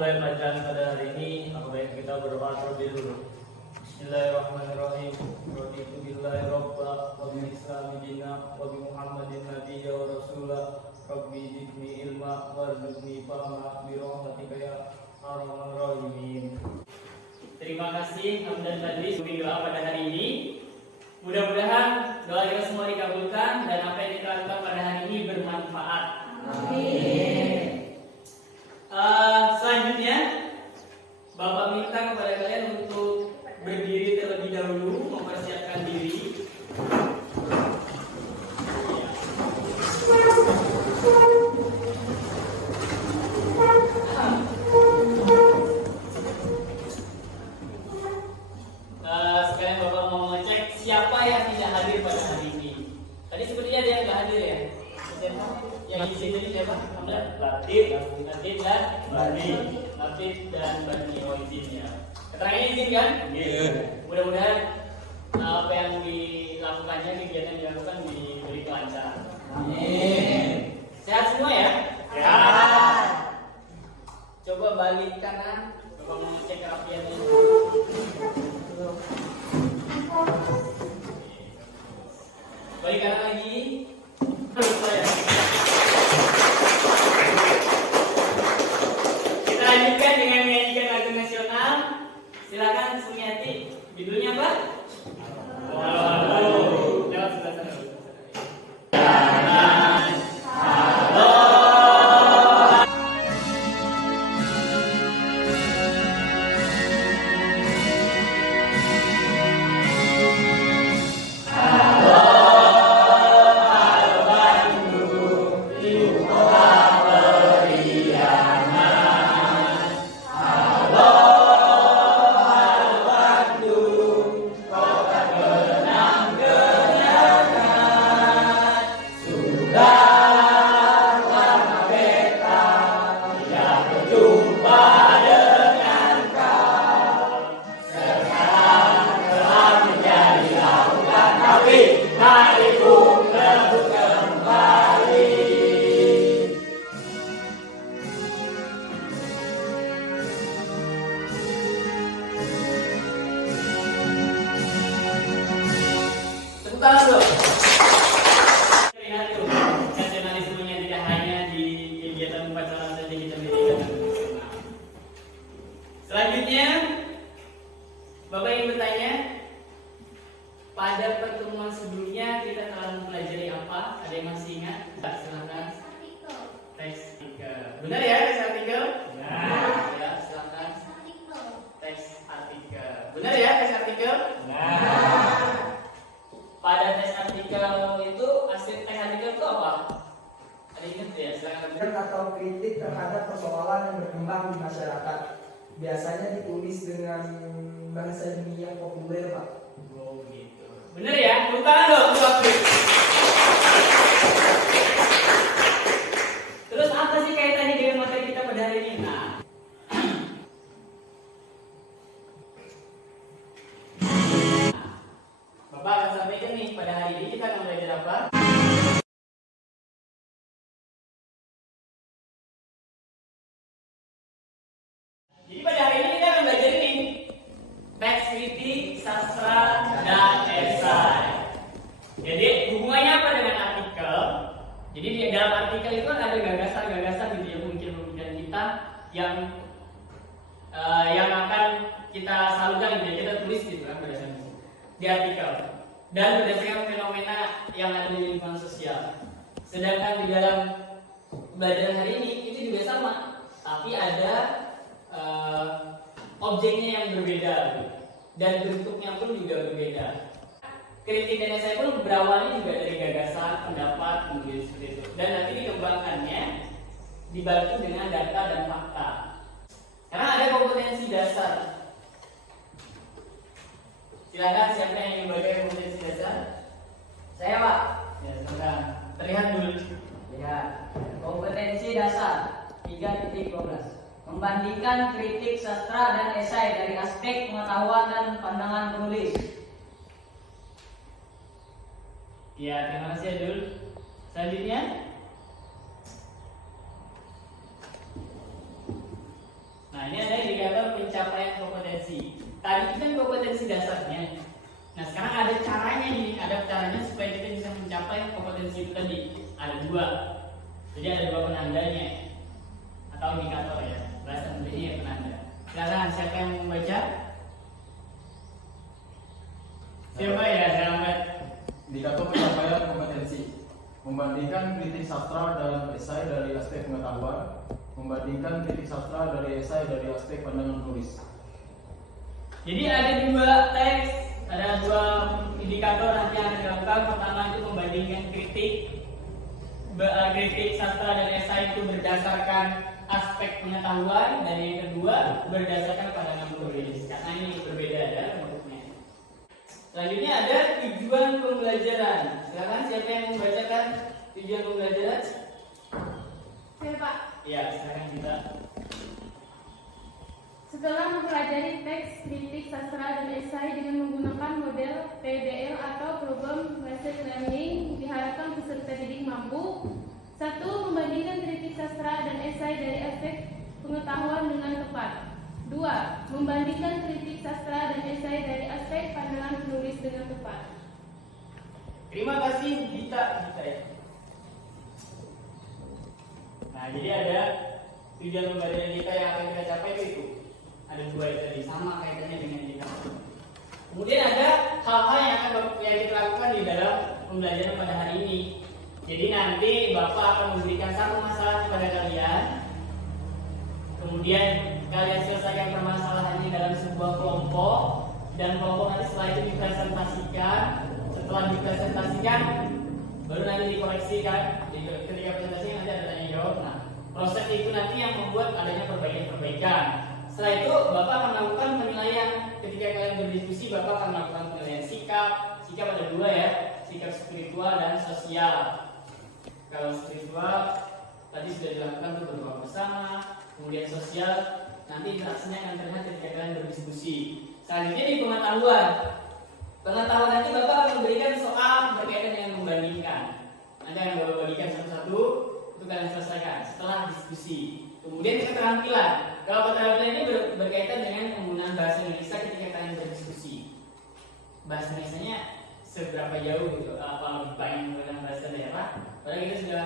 memulai pelajaran pada hari ini, maka baik kita berdoa terlebih dulu. Bismillahirrahmanirrahim. Raditu billahi robba wa bil islami dina wa bi Muhammadin nabiyya wa rasulah. Rabbi zidni ilma warzuqni fahma bi rahmatika ya arhamar rahimin. Terima kasih Hamdan Badri sudah doa pada hari ini. Mudah-mudahan doa kita semua dikabulkan dan apa yang kita lakukan pada hari ini bermanfaat. Amin. Selanjutnya Bapak minta kepada kalian untuk berdiri terlebih dahulu, mempersiapkan diri. Sekalian Bapak mau ngecek siapa yang tidak hadir pada hari ini. Tadi sepertinya ada yang tidak hadir ya. Yang di sini siapa? Latif dan Bani. Latif dan Bani izinnya. Keterangannya izin kan? Iya. Mudah-mudahan apa yang dilakukannya, kegiatan yang dilakukan diberi kelancaran. Amin. Sehat semua ya? Sehat. Coba balik kanan, coba mengecek kerapiannya. Balik kanan lagi. Kita lanjutkan dengan menyanyikan lagu nasional. Silakan Sumiati. Judulnya apa? Halo. Lewat sebelah sana. Nasionalismenya tidak hanya di kegiatan upacara saja kita berikan nasional. Selanjutnya, Bapak ingin bertanya, pada pertemuan sebelumnya kita telah mempelajari apa? Ada yang masih ingat? Silakan. Teks artikel. Benar ya teks artikel? Benar. Ya, silakan. Teks artikel. Benar ya teks artikel? Benar. Pada tes artikel itu, hasil tes artikel itu apa? Ada ingat ya? Silakan. Atau kritik terhadap persoalan yang berkembang di masyarakat. Biasanya ditulis dengan bahasa dunia populer, Pak. Oh gitu. Bener ya? Tepuk tangan dong untuk Afrik. Terus apa sih kaitannya dengan materi kita pada hari ini? Nah, Bapak akan sampaikan nih, pada hari ini kita akan belajar apa? Jadi pada hari ini kita akan belajar ini teks kritik, sastra, dan esai. Jadi hubungannya apa dengan artikel? Jadi di dalam artikel itu ada gagasan-gagasan gitu ya, pemikiran-pemikiran kita yang akan kita salurkan, gitu, kita tulis gitu kan berdasarkan di artikel dan berdasarkan fenomena yang ada di lingkungan sosial. Sedangkan di dalam pembelajaran hari ini itu juga sama, tapi ada objeknya yang berbeda dan bentuknya pun juga berbeda. Kritik dan esai pun berawalnya juga dari gagasan, pendapat, kemudian seperti itu. Dan nanti dikembangkannya dibantu dengan data dan fakta. Karena ada kompetensi dasar. Silakan siapa yang ingin bagi kompetensi dasar? Saya, Pak. Ya, silakan. Terlihat dulu. Ya, kompetensi dasar 3.12. Membandingkan kritik sastra dan esai dari aspek pengetahuan dan pandangan penulis. Ya, terima kasih Adul. Selanjutnya, nah ini ada indikator pencapaian kompetensi. Tadi itu kan kompetensi dasarnya. Nah sekarang ada caranya nih, ada caranya supaya kita bisa mencapai kompetensi itu tadi. Ada dua. Jadi ada dua penandanya atau indikator ya. Bahasa Indonesia ya penanda. Sekarang siapa yang membaca? Siapa ya? Selamat. Indikator pencapaian kompetensi. Membandingkan kritik sastra dan esai dari aspek pengetahuan. Membandingkan kritik sastra dari esai dari aspek pandangan tulis. Jadi ada dua teks, ada dua indikator nanti yang akan dilakukan. Pertama itu membandingkan kritik sastra dan esai itu berdasarkan aspek pengetahuan, dan yang kedua berdasarkan pandangan tulis. Karena ini berbeda ya bentuknya. Selanjutnya ada tujuan pembelajaran. Silakan siapa yang membacakan tujuan pembelajaran? Saya Pak, Ya, silakan kita. setelah mempelajari teks, kritik, sastra, dan esai dengan menggunakan model PBL atau Problem Based Learning, diharapkan peserta didik mampu: 1. Membandingkan kritik sastra dan esai dari aspek pengetahuan dengan tepat. 2. Membandingkan kritik sastra dan esai dari aspek pandangan penulis dengan tepat. Terima kasih Gita ya. Nah, jadi ada tujuan pembelajaran kita yang akan kita capai itu. Ada dua itu tadi, sama kaitannya dengan kita. Kemudian ada hal-hal yang kita lakukan di dalam pembelajaran pada hari ini. Jadi nanti Bapak akan memberikan satu masalah kepada kalian. Kemudian kalian selesaikan permasalahannya dalam sebuah kelompok, dan kelompok nanti setelah itu dipresentasikan. Setelah dipresentasikan baru nanti dikoreksi kan. Jadi ketika presentasinya nanti ada tanya jawab. Nah, proses itu nanti yang membuat adanya perbaikan-perbaikan. Setelah itu Bapak akan melakukan penilaian. Ketika kalian berdiskusi, Bapak akan melakukan penilaian sikap. Sikap ada dua ya, sikap spiritual dan sosial. Kalau spiritual tadi sudah dilakukan tuh berdoa bersama. Kemudian sosial nanti interaksinya akan terlihat ketika kalian berdiskusi. Selanjutnya di pengetahuan. Pengetahuan nanti Bapak akan memberikan soal berkaitan dengan membandingkan. Nanti akan Bapak bagikan satu-satu untuk kalian selesaikan setelah diskusi. Kemudian keterampilan. Kalau keterampilan ini berkaitan dengan penggunaan bahasa Indonesia ketika kalian berdiskusi. Bahasa Indonesianya seberapa jauh gitu, apa lebih banyak menggunakan bahasa daerah. Padahal kita sudah,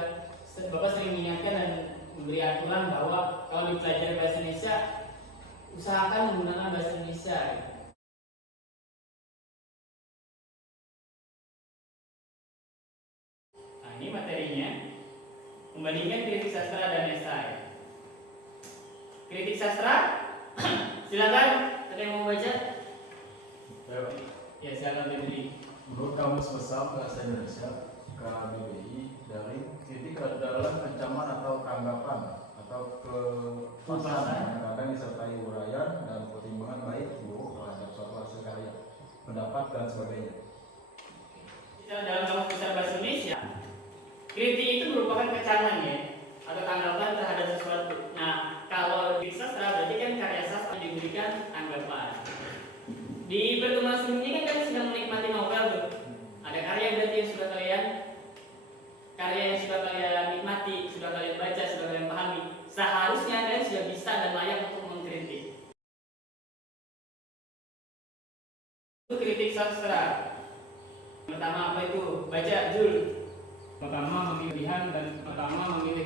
Bapak sering mengingatkan dan memberi aturan bahwa kalau dipelajari bahasa Indonesia, usahakan menggunakan bahasa Indonesia. Nah, ini materinya. Membandingkan kritik sastra dan esai. Kritik sastra, silakan. Ada yang mau baca? Ya, silakan Febri. Menurut Kamus Besar Bahasa Indonesia KBBI, dari kritik adalah ancaman atau tanggapan atau kepastian yang kadang disertai uraian dan pertimbangan baik buruk terhadap suatu hasil karya, pendapat dan sebagainya. Dalam Kamus Besar Bahasa Indonesia, kritik itu merupakan kecaman ya, atau tanggapan terhadap sesuatu. Nah, kalau di sastra berarti kan karya sastra diberikan tanggapan. Di pertemuan sebelumnya kan kalian sedang menikmati novel tuh. Ada karya berarti yang sudah kalian nikmati, sudah kalian baca, sudah kalian pahami. Seharusnya kalian sudah bisa dan layak untuk mengkritik. Itu kritik sastra. Pertama apa itu? Baca Jul. Pertama memilih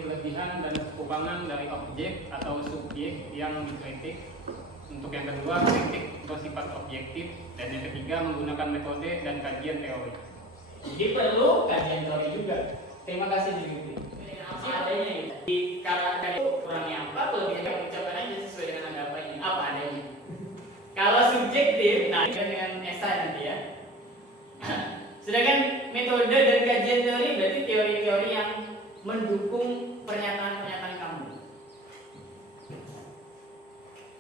kelebihan dan kekurangan dari objek atau subjek yang dikritik. Untuk yang kedua, kritik bersifat objektif, dan yang ketiga menggunakan metode dan kajian teori. Jadi perlu kajian teori juga. Terima kasih Juli. Apa adanya ya. Di karya itu kurangnya apa? Kelebihannya ucapkan aja sesuai dengan anggapannya. Apa adanya. Kalau subjektif, nah dengan esai nanti ya. Sedangkan metode dan kajian teori berarti teori-teori yang mendukung pernyataan-pernyataan kamu.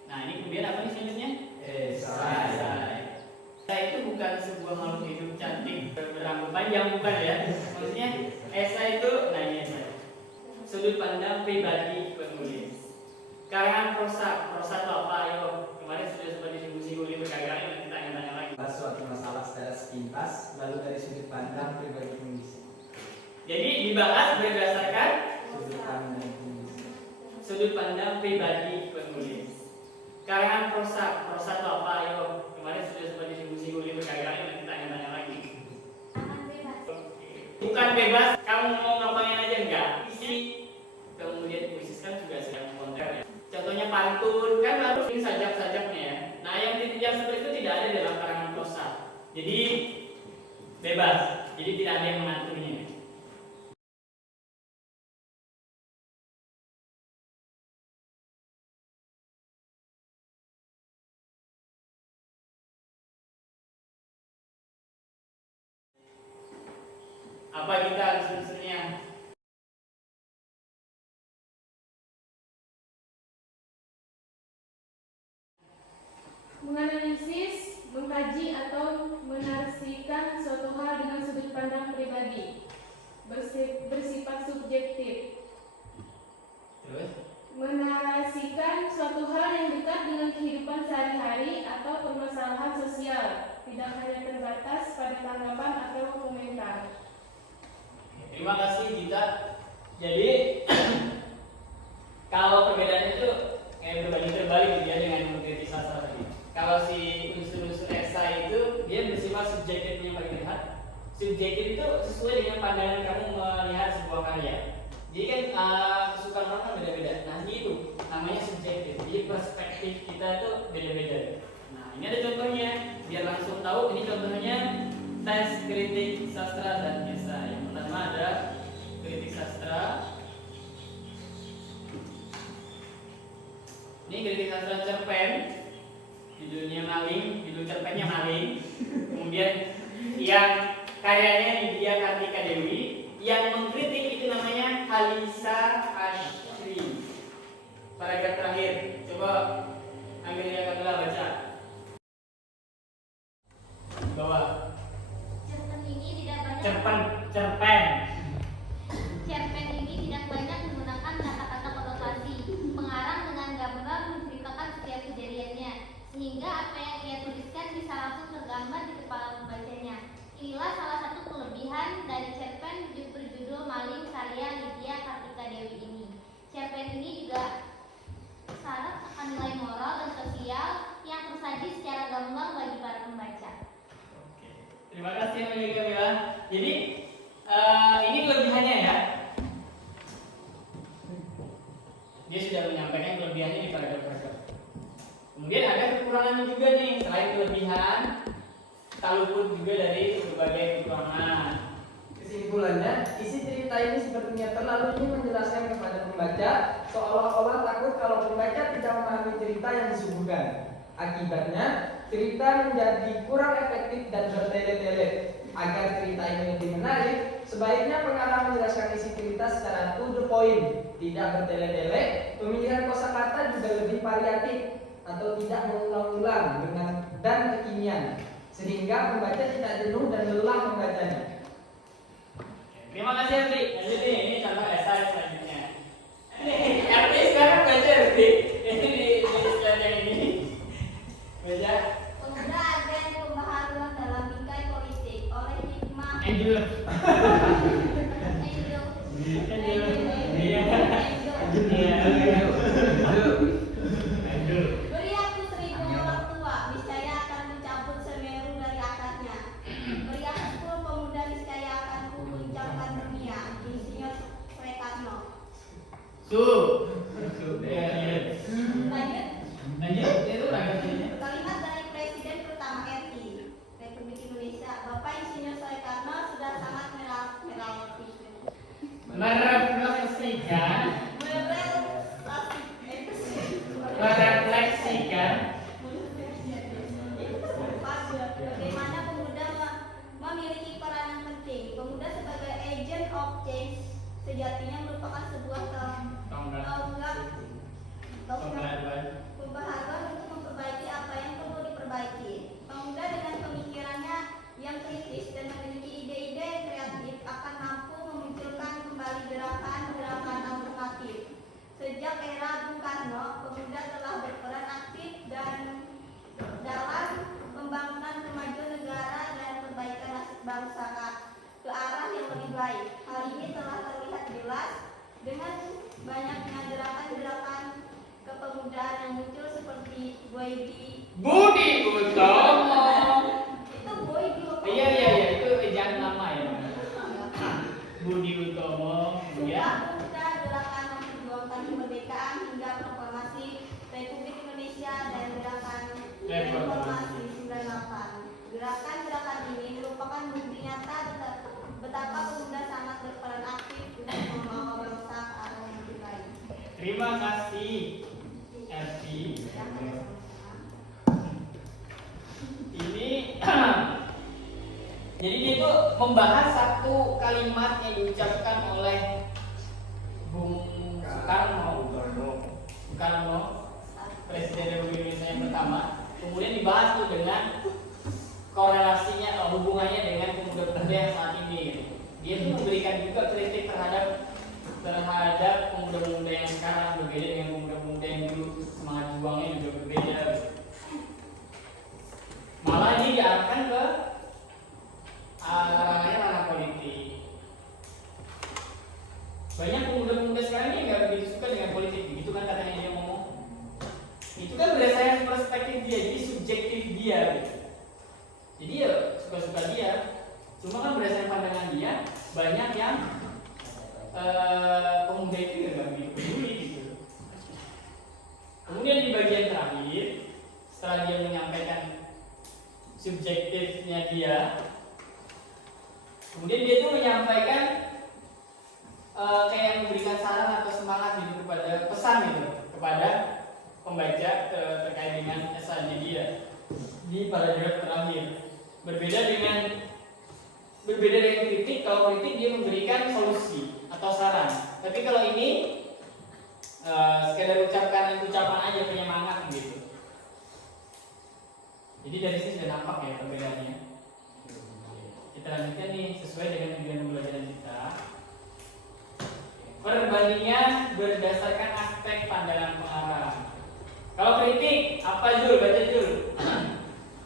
Nah, ini kemudian apa nih selanjutnya? Esai. Esai itu bukan sebuah makhluk hidup cantik berambut panjang, bukan ya. Maksudnya esai itu, nah ini esai. Sudut pandang pribadi penulis. Karangan prosa itu apa? Ayo, kemarin sudah sempat disinggung berkali-kali, nanti tanya-tanya lagi. Suatu masalah secara sepintas, lalu dari sudut pandang pribadi penulis. Jadi dibahas berdasarkan Sudut pandang penulis. sudut pandang pribadi penulis. karangan prosa. Prosa itu apa? Ayo, kemarin sudah sempat disinggung di berkali-kali, nanti tanya-tanya lagi. Aman bebas. Bukan bebas, kamu mau ngapain aja enggak? Isi. Kemudian puisi kan juga sedang konter ya. Contohnya pantun, kan harus ini sajak-sajaknya ya. Nah, yang seperti itu tidak ada dalam karangan prosa. Jadi bebas. Jadi tidak ada yang mengaturnya. Apa kita unsur-unsurnya? Menganalisis, mengkaji atau menarasikan suatu hal dengan sudut pandang pribadi, bersifat subjektif. Terus? Menarasikan suatu hal yang dekat dengan kehidupan sehari-hari atau permasalahan sosial, tidak hanya terbatas pada tanggapan atau komentar. Terima kasih Gita. Jadi kalau perbedaannya itu kayak berbanding terbalik gitu ya dengan mengkritik sastra tadi. Kalau si unsur-unsur esai itu dia bersifat subjektif yang paling terlihat. Subjektif itu sesuai dengan pandangan kamu melihat sebuah karya. Jadi kan kesukaan orang kan beda-beda. Nah itu namanya subjektif. Jadi perspektif kita itu beda-beda. Nah ini ada contohnya biar langsung tahu. Ini contohnya tes kritik sastra dan esai. Yang pertama ada kritik sastra. Ini kritik sastra cerpen. Judulnya Maling, judul cerpennya Maling. Kemudian yang karyanya Lydia Kartika Dewi, yang mengkritik itu namanya Halisa Ashri. Paragraf terakhir, coba ambil yang kedua baca. Bawah. Cerpen ini tidak banyak. Cerpen. Cerpen ini tidak banyak menggunakan kata-kata konotasi. Pengarang dengan gambar menceritakan setiap kejadiannya, sehingga apa yang ia tuliskan bisa langsung tergambar di kepala pembacanya. Inilah salah satu kelebihan dari cerpen berjudul Maling karya Lydia Kartika Dewi ini. Cerpen ini juga syarat akan nilai moral dan sosial yang tersaji secara gamblang bagi para pembaca. Oke. Terima kasih Mbak Kamila. Jadi ini kelebihannya ya. Dia sudah menyampaikan kelebihannya di paragraf-paragraf. Kemudian ada kekurangannya juga nih. Selain kelebihan, tak luput juga dari berbagai kekurangan. Kesimpulannya, isi cerita ini sepertinya terlalu ingin menjelaskan kepada pembaca, seolah-olah takut kalau pembaca tidak memahami cerita yang disuguhkan. Akibatnya, cerita menjadi kurang efektif dan bertele-tele. Agar cerita ini lebih menarik, sebaiknya pengarang menjelaskan isi cerita secara to the point, tidak bertele-tele. Pemilihan kosakata juga lebih variatif atau tidak mengulang-ulang dengan dan kekinian, sehingga pembaca tidak jenuh dan lelah membacanya. Terima kasih Andri. Lanjut nih, ini contoh esai selanjutnya. Ini Andri sekarang baca Andri. Ini di slide yang ini. Baca. Pemuda agen pembaharuan dalam bingkai politik oleh hikmah Angel. Beri aku 1000 orang tua, niscaya akan mencabut Semeru dari akarnya. Beri aku 10 pemuda, niscaya akan ku guncangkan dunia. Insinyur Soekarno. kepemudaan yang muncul seperti Budi Utomo. itu boy dulu. Iya, itu ejaan nama ya. Budi Utomo, Sumpah Pemuda Gerakan Memperjuangkan Kemerdekaan hingga Proklamasi Republik Indonesia dan Gerakan Reformasi 98. Gerakan-gerakan ini merupakan bukti nyata betapa pemuda sangat berperan aktif untuk membawa bangsa ke arah yang lebih baik. Terima kasih, Erti. Ini jadi dia itu membahas satu kalimat yang diucapkan oleh Bung Soekarno, Presiden Republik Indonesia yang pertama. Kemudian dibahas tuh dengan korelasinya, hubungannya dengan pemuda-pemuda yang saat ini. Dia tuh memberikan juga kritik terhadap pemuda-pemuda yang sekarang, berbeda dengan pemuda-pemuda yang dulu, semangat juangnya juga berbeda. Malah ini diarahkan ke ranah politik. Banyak pemuda-pemuda sekarang ini nggak begitu suka dengan politik, begitu kan katanya dia ngomong. Itu kan berdasarkan perspektif dia, jadi subjektif dia. Gitu. Jadi ya suka-suka dia. Cuma kan berdasarkan pandangan dia, banyak yang pemuda itu ya nggak begitu peduli gitu. Kemudian di bagian terakhir, setelah dia menyampaikan subjektifnya dia, kemudian dia tuh menyampaikan kayak memberikan saran atau semangat gitu kepada pesan gitu kepada pembaca terkait dengan esainya dia di paragraf terakhir. Berbeda dengan kritik. Kalau kritik dia memberikan solusi atau saran, tapi kalau ini sekedar ucapan aja penyemangat gitu. Jadi dari sini sudah nampak ya perbedaannya. Kita lanjutkan nih sesuai dengan tujuan pembelajaran kita. Perbandingan berdasarkan aspek pandangan pengarang. Kalau kritik apa Jul? Baca Jul.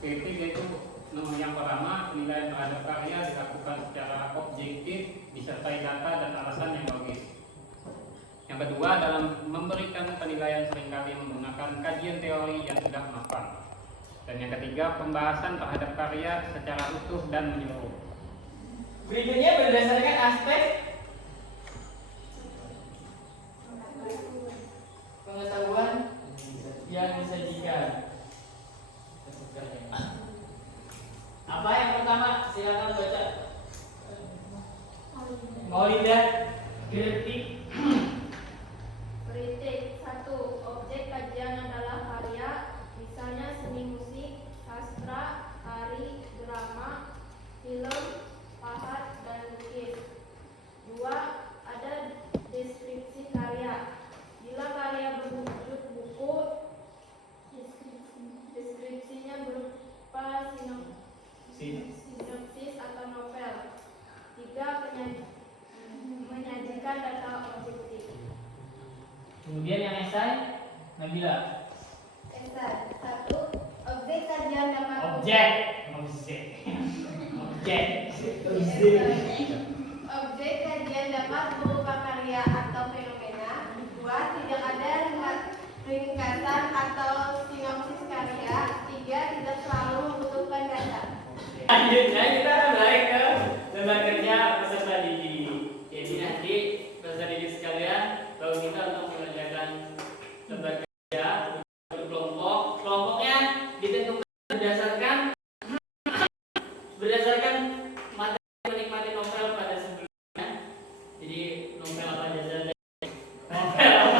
Kritik yaitu yang pertama, penilaian terhadap karya dilakukan secara objektif disertai data dan alasan yang logis. Yang kedua, dalam memberikan penilaian seringkali menggunakan kajian teori yang sudah mapan. Dan yang ketiga, pembahasan terhadap karya secara utuh dan menyeluruh. Berikutnya berdasarkan aspek pengetahuan yang disajikan. Apa yang pertama? Silakan baca. Maulidah kritik. Kritik 1. Objek kajian adalah karya, misalnya seni musik, sastra, tari, drama, film, pahat, dan lukis. 2. Ada deskripsi karya. Bila karya berwujud buku, deskripsinya berupa sinopsis atau novel. 3. Menyajikan data objektif. Kemudian yang esai, Nabila. Esai 1. Objek kajian dapat Objek. Objek kajian dapat berupa karya atau fenomena. 2. Tidak ada ringkasan atau sinopsis karya. 3. Tidak selalu membutuhkan data. Selanjutnya kita akan balik ke lembar kerja peserta didik. Jadi nanti peserta didik sekalian, kalau kita untuk mengerjakan lembar kerja untuk kelompoknya ditentukan berdasarkan materi menikmati novel pada sebelumnya. Jadi novel apa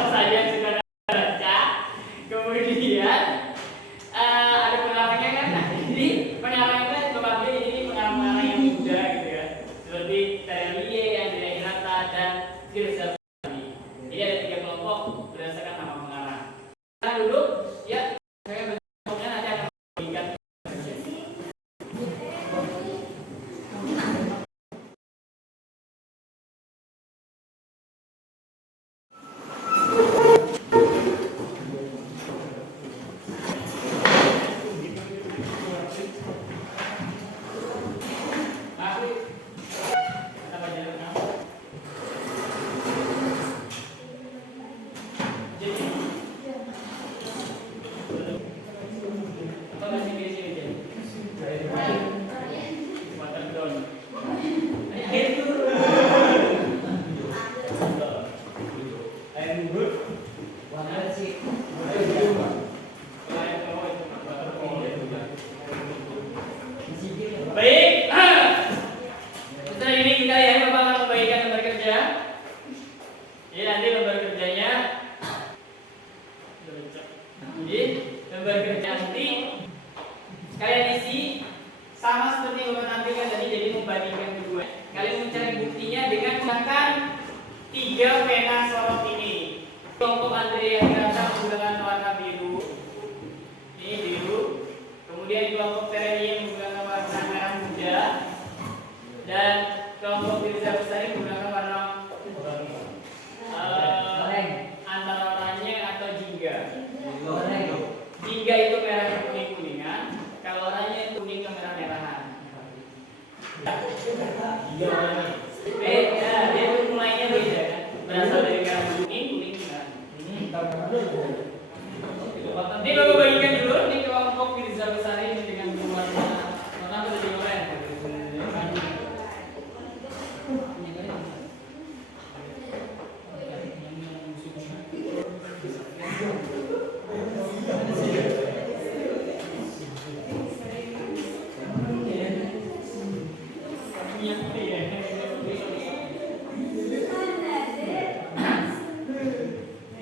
saja yang sudah baca. Kemudian ada pengalamannya kan. Nah, jadi pengalamannya ini pengalaman yang muda gitu ya. Seperti Jadi lembar kerja nanti kalian isi sama seperti yang Bapak tampilkan tadi, jadi membandingkan kedua. Kalian mencari buktinya dengan menggunakan 3 pena sorot ini. Kelompok Andrea Hirata menggunakan warna biru. Ini biru. Kemudian kelompok Terelie menggunakan warna merah muda. Dan kelompok Firza Bestari menggunakan warna antara oranye atau jingga. Jingga itu merah kuning-kuningan, kalau oranye itu kuning ke merah-merahan. Beda, dia tuh mulainya beda kan. Berasal dari merah kuning, kuning merah. Ini Bapak bagikan dulu, ini kelompok Firza Bestari dengan warna tadi oranye.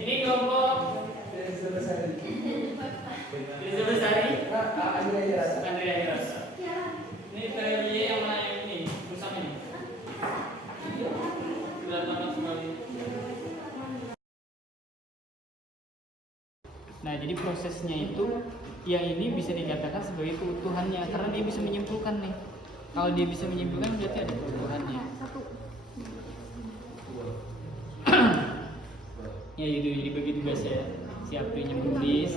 Ini kelompok Firza Bestari, Andrea Hirasa. Ini Terelie yang mana yang ini? Rusaknya nih. Berantakan sekali. Nah, jadi prosesnya itu yang ini bisa dikatakan sebagai keutuhannya karena dia bisa menyimpulkan nih. Kalau dia bisa menyimpulkan berarti ada keutuhannya. Ya itu jadi bagi tugasnya. Si Aprinya menulis,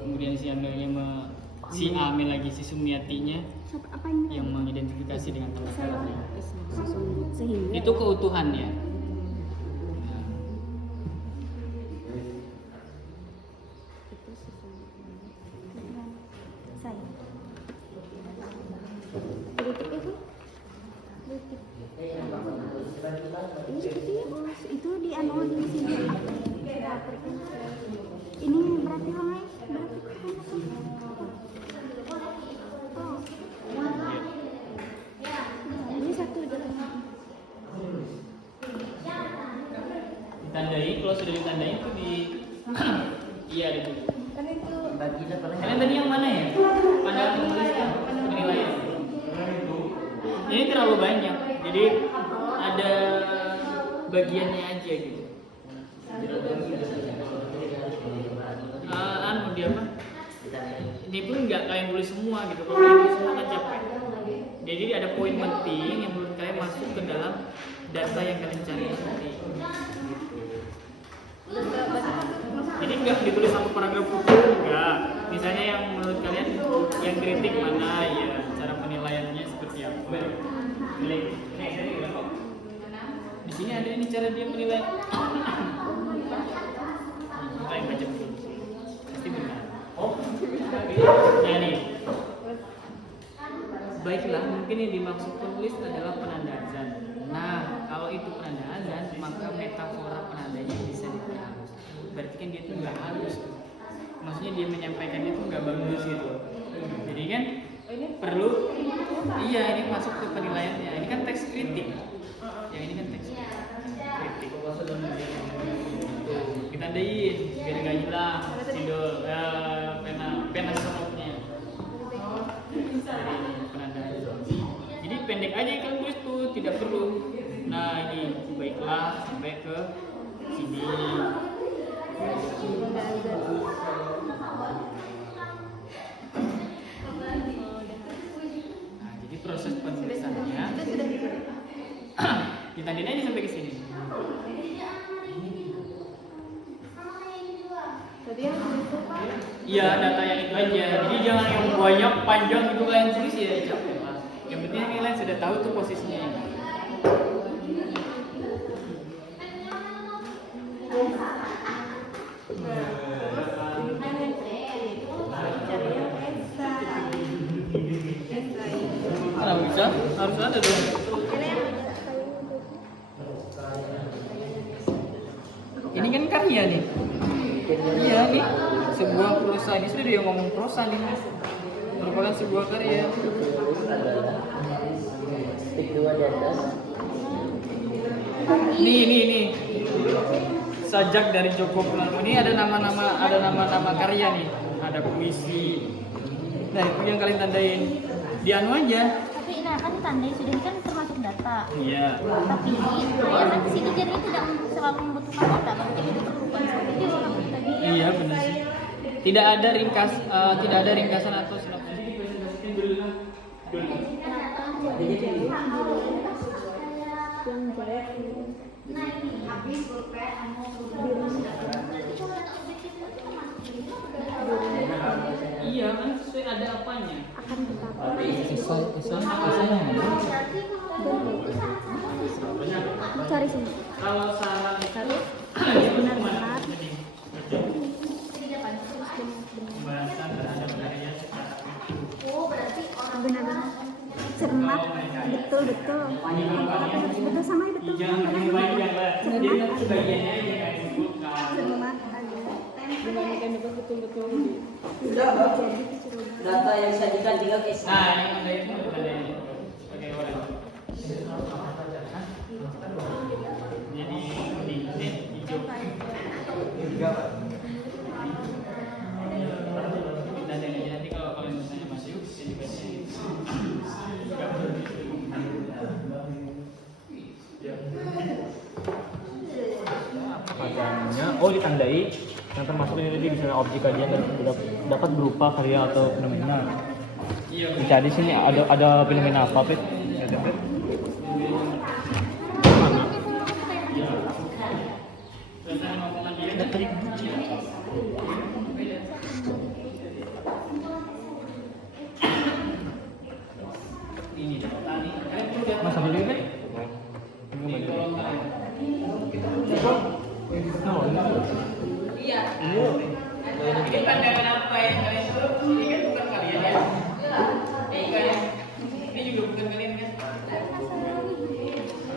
kemudian si Amelnya si Amel lagi si Sumiatinya yang mengidentifikasi dengan tanda-tandanya. Itu keutuhannya. Itu di anu di sini. Ini berarti ramai, ini satu jalan. Ditandai, kalau sudah ditandai itu di iya ada tuh. Kalian tadi yang mana ya? Pandangan menulisnya penilaian. Ini terlalu banyak, jadi ada bagiannya aja gitu. Dia apa? Ini pun nggak kalian tulis semua gitu. Kalau kalian tulis semua kan capek. Jadi ada poin penting yang menurut kalian masuk ke dalam data yang kalian cari nanti. Jadi nggak ditulis satu paragraf utuh, enggak. Misalnya yang menurut kalian yang kritik mana ya, cara penilaiannya seperti apa. Di sini ada ini cara dia menilai. Kalian baca dulu. Pasti benar. Nah nih. Baiklah, mungkin yang dimaksud penulis adalah penanda azan. Nah, kalau itu penanda azan, maka metafora penandanya bisa diperhalus. Berarti kan dia itu nggak halus. Maksudnya dia menyampaikan itu nggak bagus gitu. Jadi kan perlu, iya ini masuk ke penilaiannya. Ini kan teks kritik. Yang ini kan teks kritik. Kita tandain biar nggak hilang cendol pena sorotnya. Jadi pendek aja kan tulis tuh, tidak perlu. Nah ini baiklah sampai ke sini. Nah jadi proses penulisannya ditandain aja sampai ke sini. Iya, data yang itu aja. Jadi jangan yang banyak panjang gitu kalian tulis ya capek lah. Yang penting kalian sudah tahu tuh posisinya ini. Kalau bisa, harus ada dong. Ini kan karya nih. Iya nih, sebuah prosa ini sudah dia ngomong prosa nih, merupakan sebuah karya. Nih. sajak dari Joko Pinurbo. Ini ada nama-nama karya nih. Ada puisi. Nah, itu yang kalian tandain. Di anu aja. Tapi nah kan tandai sudah kan termasuk data. Iya. Tapi saya kan di sini jadi tidak selalu membutuhkan data, tapi itu diperlukan seperti orang tadi. Iya, benar sih. Tidak ada ringkasan atau sinopsis. Iya kan sesuai ada apanya. Akan tetapi cari sini. Kalau saran itu Benar-benar pembahasan terhadap karya secara benar-benar cermat, betul betul sama betul jangan yang baik yang dia sebagiannya aja yang disebutkan. cermat Data yang disajikan tinggal ke Nah, yang ada itu bukan ada ini. Sebagai orang. Jadi ini hijau. Dan nanti kalau kalian misalnya masih bisa dibaca. Katanya, ditandai yang termasuk ini tadi misalnya objek kajian dan dapat berupa karya atau fenomena. Iya. Mencari sini ada fenomena apa, Pet? Ada, Pet? Ini tadi. Mas ambil dulu, Pet? Iya. Ini pandangan apa yang kalian suruh? Ini kan bukan kalian ya? Ini juga bukan kalian kan?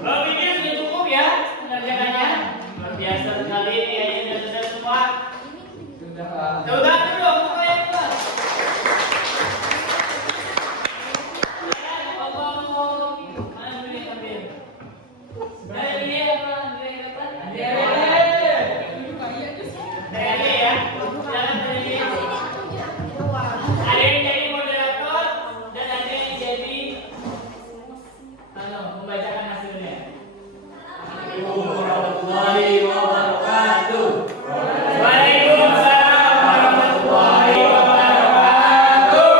Oh, ini sudah cukup ya pengerjaannya. Luar biasa sekali ya, ini sudah semua. Sudah dulu, semua yang keluar. Mana dulu yang ambil? Dari dia apa? Dari ya. Jangan dari dia. Ada yang jadi moderator dan ada yang jadi membacakan hasilnya. Assalamualaikum warahmatullahi wabarakatuh. Waalaikumsalam warahmatullahi wabarakatuh.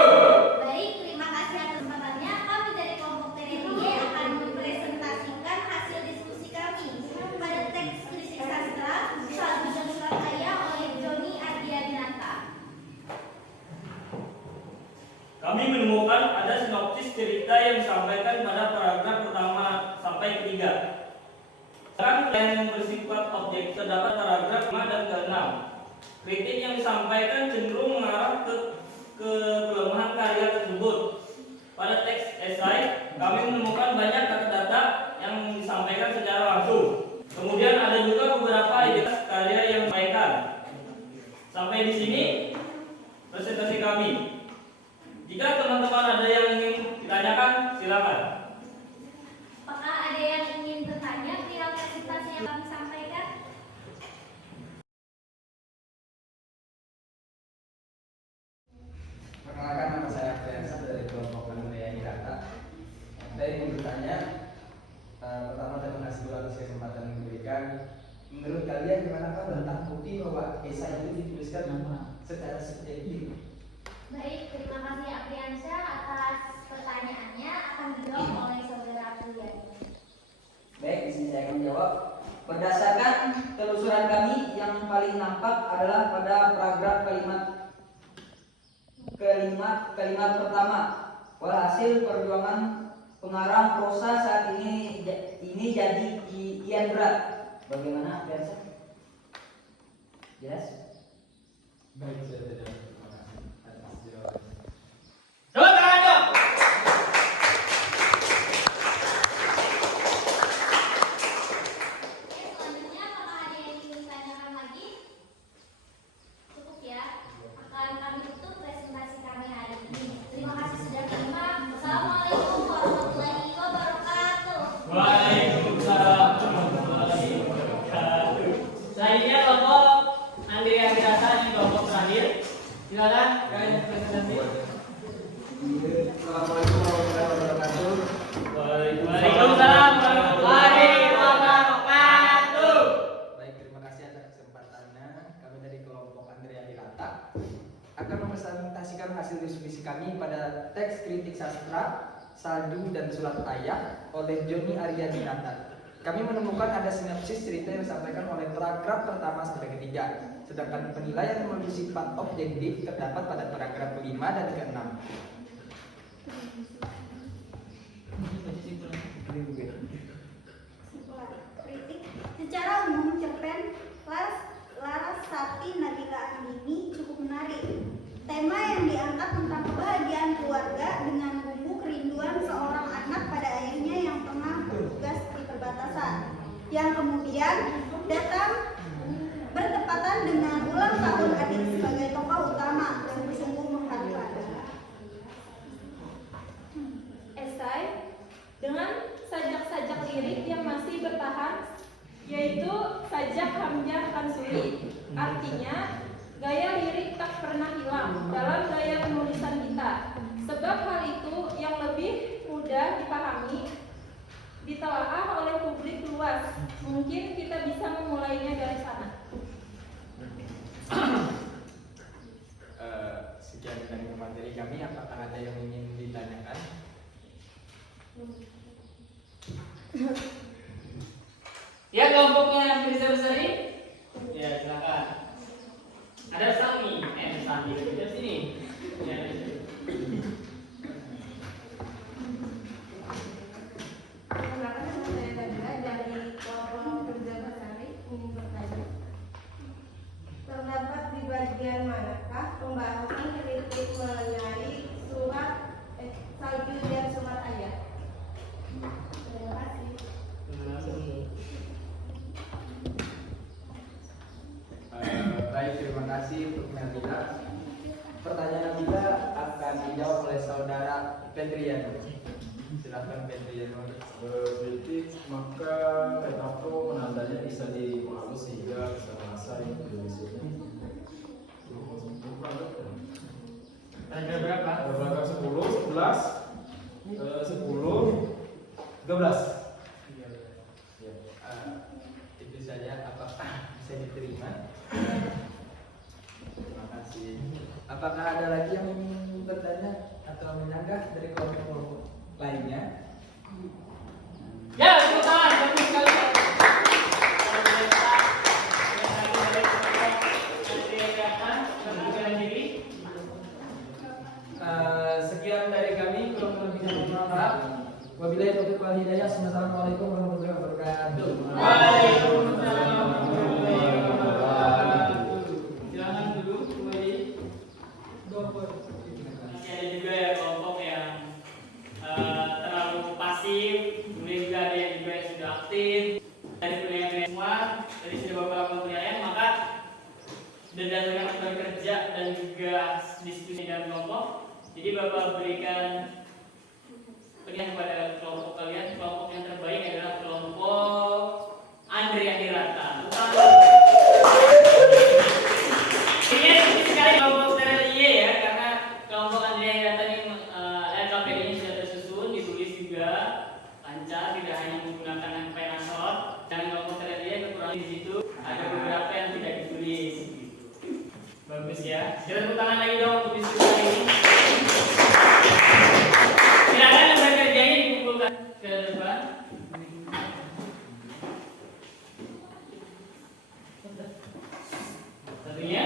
Baik, terima kasih atas kesempatannya. Kami dari kelompok TNI akan mempresentasikan hasil diskusi kami pada teks kritik sastra Sarjana Surabaya oleh Joni Ardianata. Kami menemukan ada sinopsis cerita yang disampaikan pada paragraf pertama sampai ketiga. Sekarang yang bersifat objek terdapat paragraf 5 dan ke-6. Kritik yang disampaikan cenderung mengarah ke kelemahan karya tersebut. Pada teks esai, kami menemukan banyak kata-kata yang disampaikan secara langsung. Kemudian ada juga beberapa ide karya yang disampaikan. Sampai di sini presentasi kami. Jika teman-teman ada yang ingin ditanyakan, silakan. Apakah ada yang ingin bertanya perihal presentasi yang kami sampaikan? Perkenalkan, nama saya Friansa dari kelompok Penelitian Data. Saya ingin bertanya, pertama terima kasih dulu atas kesempatan yang diberikan. Menurut kalian gimana Pak tentang bukti bahwa esai itu dituliskan secara subjektif? Baik, terima kasih Apriansyah atas pertanyaannya. Akan dijawab oleh saudara Apriliani. Baik, di sini saya akan menjawab. Berdasarkan telusuran kami, yang paling nampak adalah pada paragraf kalimat pertama. Walhasil perjuangan pengarang prosa saat ini jadi kian berat. Bagaimana, Versa? Jelas? Baik, saya tidak terima kasih atas jawabannya. Coba tangan dong. Oke, selanjutnya apakah ada yang ingin ditanyakan lagi? Cukup ya. Akan kami tutup presentasi kami hari ini. Terima kasih sudah menyimak. Wassalamualaikum warahmatullahi wabarakatuh. Waalaikumsalam warahmatullahi wabarakatuh. Saya Silakan kalian presentasi. Assalamualaikum warahmatullahi wabarakatuh. Waalaikumsalam warahmatullahi wabarakatuh. Baik, terima kasih atas kesempatannya. Kami dari kelompok Andrea Hirata akan mempresentasikan hasil diskusi kami pada teks kritik sastra, salju dan surat ayat oleh Joni Aryani Hirata. Kami menemukan ada sinopsis cerita yang disampaikan oleh paragraf pertama sampai ketiga, sedangkan penilaian yang memiliki sifat objektif terdapat pada paragraf kelima dan keenam. Kritik. Secara umum cerpen Larasati Nabila Andini cukup menarik. Tema yang diangkat tentang kebahagiaan keluarga dengan bumbu kerinduan seorang anak pada ayahnya yang tengah bertugas di perbatasan, yang kemudian datang bertepatan dengan ulang tahun adik sebagai tokoh utama, sungguh mengharukan. Esai dengan sajak-sajak lirik yang masih bertahan, yaitu sajak Hamzah Ansuri. Artinya, gaya lirik tak pernah hilang dalam gaya penulisan kita, sebab hal itu yang lebih mudah dipahami, ditelaah oleh publik luas. Mungkin kita bisa memulainya dari sana. Sekian dari materi kami. Apakah ada yang ingin ditanyakan? Ya, kelompoknya bisa besari? Ya, silakan. Ada Sami, Sami di sini. Ya, Perkenalkan, nama saya Nabila dari kelompok kerja Besari ingin bertanya. Terdapat di bagian manakah pembahasan kritik mengenai salju dan surat ayat? Terima kasih. Baik, terima kasih untuk Nabila. Pertanyaan Nabila akan dijawab oleh saudara Petriano. Silakan Petriano. Kritik, maka metafor penandanya bisa diperhalus sehingga bisa terasa yang tulisnya. ada berapa? Paragraf 10, 11, 10, 13. Itu saja. Apakah bisa diterima? Terima kasih. Apakah ada lagi yang ingin bertanya atau menyanggah dari kelompok lainnya? Ya, tepuk tangan, bagus sekali. Sekian dari kami. Kurang lebih dari maaf. Wabillahi taufiq wal hidayah. Assalamualaikum warahmatullahi wabarakatuh. Waalaikumsalam warahmatullahi wabarakatuh. Silakan duduk kembali. Masih ada juga ya kelompok yang terlalu pasif, kemudian juga ada yang sudah aktif. Dari penilaian semua, dari sudah beberapa penilaian, maka berdasarkan aturan kerja dan juga diskusi dalam kelompok, jadi Bapak berikan penilaian kepada kelompok kalian. Kelompok yang terbaik adalah kelompok Andrea Hirata. Ini sekali kelompok Terelie ya, karena kelompok Andrea Hirata ini LKPI-nya sudah tersusun, ditulis juga lancar, tidak hanya menggunakan pena short. Dan kelompok Terelie kekurangan di situ ada beberapa yang tidak ditulis. Bagus ya. Kita tepuk tangan lagi dong untuk diskusi kali ini. Silakan yang bekerjanya dikumpulkan ke depan. Satunya.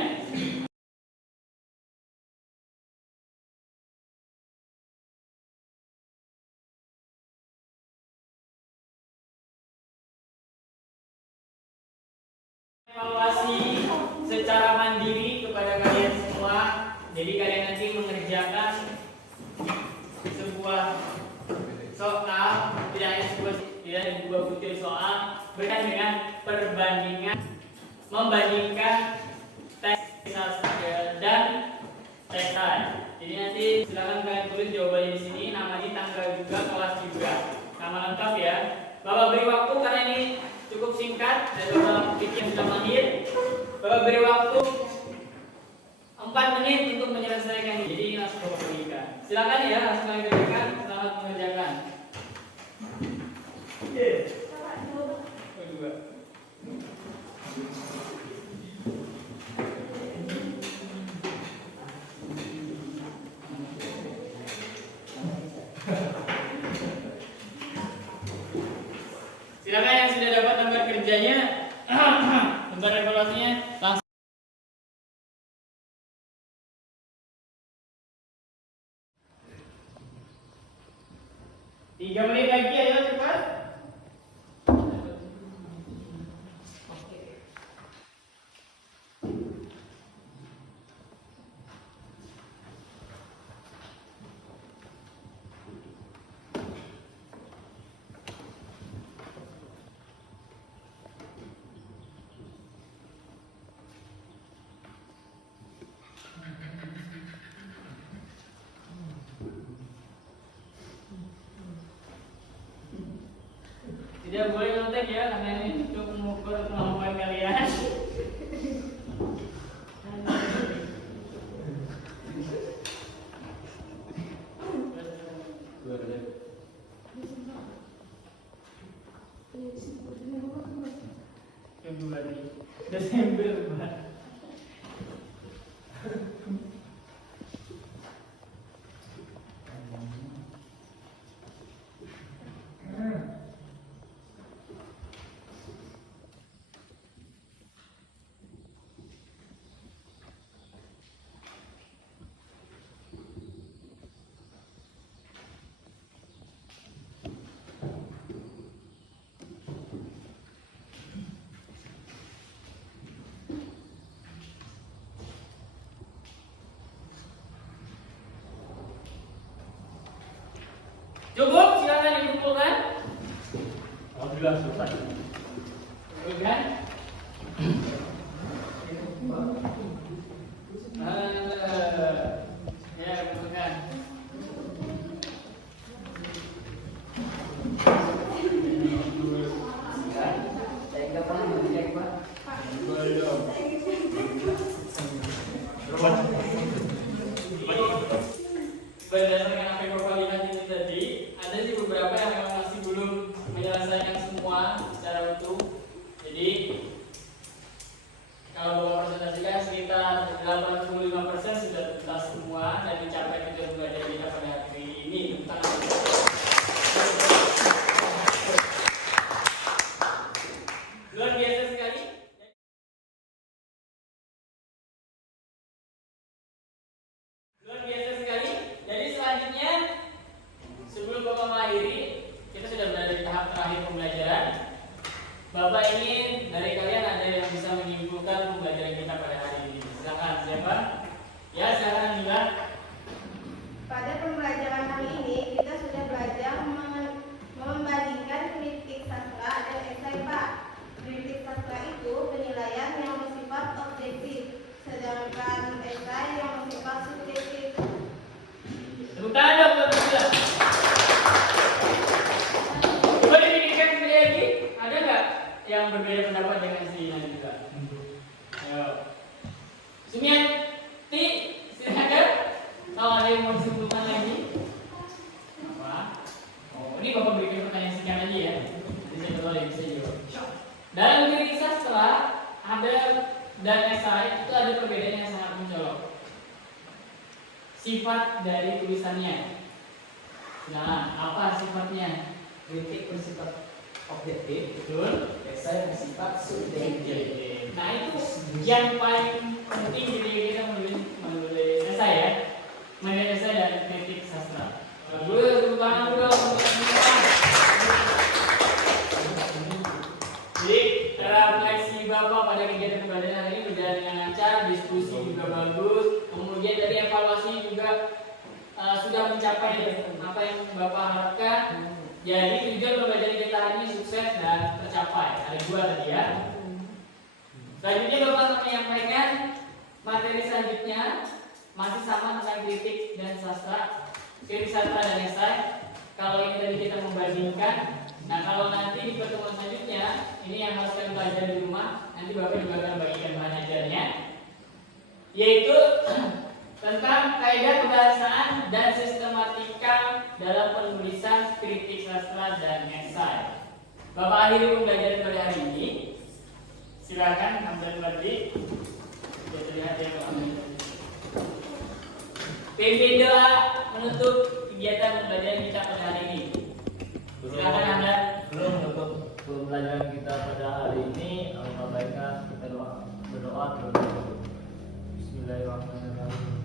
Evaluasi secara mandiri kepada kalian semua. Jadi kalian nanti mengerjakan sebuah soal, tidak hanya dua butir soal, berkaitan dengan perbandingan, membandingkan tes sastra dan tes saya. Jadi nanti silakan kalian tulis jawabannya di sini, namanya, tanggal juga, kelas juga, nama lengkap ya. Bapak beri waktu karena ini cukup singkat dan Bapak pikir sudah mahir. Bapak beri waktu 4 4 menit untuk menyelesaikan. Jadi ini langsung Bapak bagikan. Silakan ya, langsung kalian kerjakan. Selamat mengerjakan. Oke. Kedua. Silakan yang sudah dapat lembar kerjanya, lembar evaluasinya langsung. 3 menit lagi, ayo cepat. Tidak boleh nyontek ya, karena ini untuk mengukur kemampuan kalian. Februari, Desember, Pak. Cukup, silakan dikumpulkan. Alhamdulillah selesai. Bukan? Ya, kumpulkan. Saya nggak pernah ngecek, Pak. Belum. Berdasarkan apa yang Bapak lihat ini tadi, ada sih beberapa yang memang masih belum menyelesaikan semua secara utuh. Jadi kalau Bapak presentasikan sekitar 85% sudah tuntas semua dan mencapai tujuan belajar kita pada hari ini. Tentang luar biasa sekali. Luar biasa sekali. Jadi selanjutnya sebelum Bapak mengakhiri, kita sudah berada di tahap terakhir pembelajaran. Bapak ingin dari kalian ada yang bisa menyimpulkan pembelajaran kita pada hari ini. Silakan, siapa? Ya, silakan Mila. Pada pembelajaran kali ini kita sudah belajar membandingkan kritik sastra dan esai, Pak. Kritik sastra itu penilaian yang bersifat objektif, sedangkan esai yang bersifat subjektif. Tepuk tangan dong buat Mila. Coba dipikirkan sekali lagi, ada nggak yang berbeda pendapat dengan si Nani juga? Ayo. Sumian, Ti, silakan. Kalau ada yang mau disimpulkan lagi, apa? Oh, ini Bapak berikan pertanyaan singkat aja ya. Jadi saya betul yang bisa jawab. Dalam kritik sastra ada dan esai itu ada perbedaan yang sangat mencolok. Sifat dari tulisannya. Nah, apa sifatnya? Kritik bersifat objektif, Betul. esai bersifat subjektif. Nah itu yang paling penting jadi kita menulis esai ya, menulis esai dan kritik sastra. Dulu tangan dulu. Jadi refleksi Bapak pada kegiatan pembelajaran hari ini berjalan dengan lancar, diskusi juga bagus, kemudian dari evaluasi juga sudah mencapai apa yang Bapak harapkan. Jadi tujuan pembelajaran kita hari ini sukses dan tercapai. Ada 2 tadi ya. Selanjutnya Bapak akan menyampaikan materi selanjutnya masih sama tentang kritik dan sastra, kritik sastra dan esai. Kalau ini tadi kita membandingkan. Nah kalau nanti di pertemuan selanjutnya ini yang harus kalian pelajari di rumah. Nanti Bapak juga akan bagikan bahan ajarnya. yaitu tentang kaidah kebahasaan dan sistematika dalam penulisan kritik sastra dan esai. Bapak akhiri pembelajaran pada hari ini. Silakan Hamdan Badri. Sudah terlihat ya Pak Hamdan. Pimpin doa menutup kegiatan pembelajaran kita pada hari ini. Silakan Hamdan. Sebelum menutup pembelajaran kita pada hari ini, alangkah baiknya kita berdoa terlebih dahulu. Bismillahirrahmanirrahim.